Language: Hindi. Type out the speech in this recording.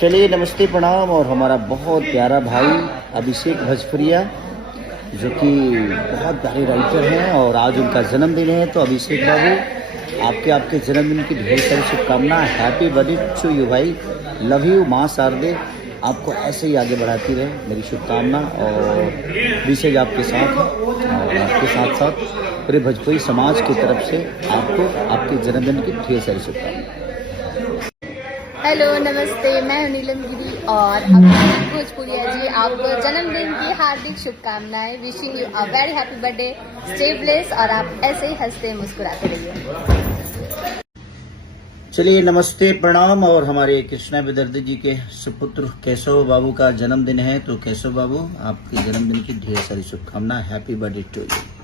चलिए नमस्ते प्रणाम। और हमारा बहुत प्यारा भाई अभिषेक भजपुरिया जो कि बहुत प्यारे राइटर हैं और आज उनका जन्मदिन है। तो अभिषेक बाबू आपके जन्मदिन की ढेर सारी शुभकामनाएं। हैप्पी बर्थडे टू यू भाई। Love you. माँ शारदे आपको ऐसे ही आगे बढ़ाती रहे, मेरी शुभकामना और विशेष आपके साथ है। और आपके साथ साथ पूरे भोजपुरी समाज की तरफ से आपको आपके जन्मदिन की ढेर सारी शुभकामनाएं। हेलो नमस्ते, मैं हूं नीलम गिरी और अभिषेक भोजपुरिया जी आपको जन्मदिन की हार्दिक शुभकामनाएं। Wishing you a very happy birthday, stay blessed और आप ऐसे ही हंसते मुस्कुराते रहिए। चलिए नमस्ते प्रणाम। और हमारे कृष्णा विदर्दी जी के सुपुत्र केशव बाबू का जन्मदिन है। तो केशव बाबू आपके जन्मदिन की ढेर सारी शुभकामनाएं। Happy birthday to you.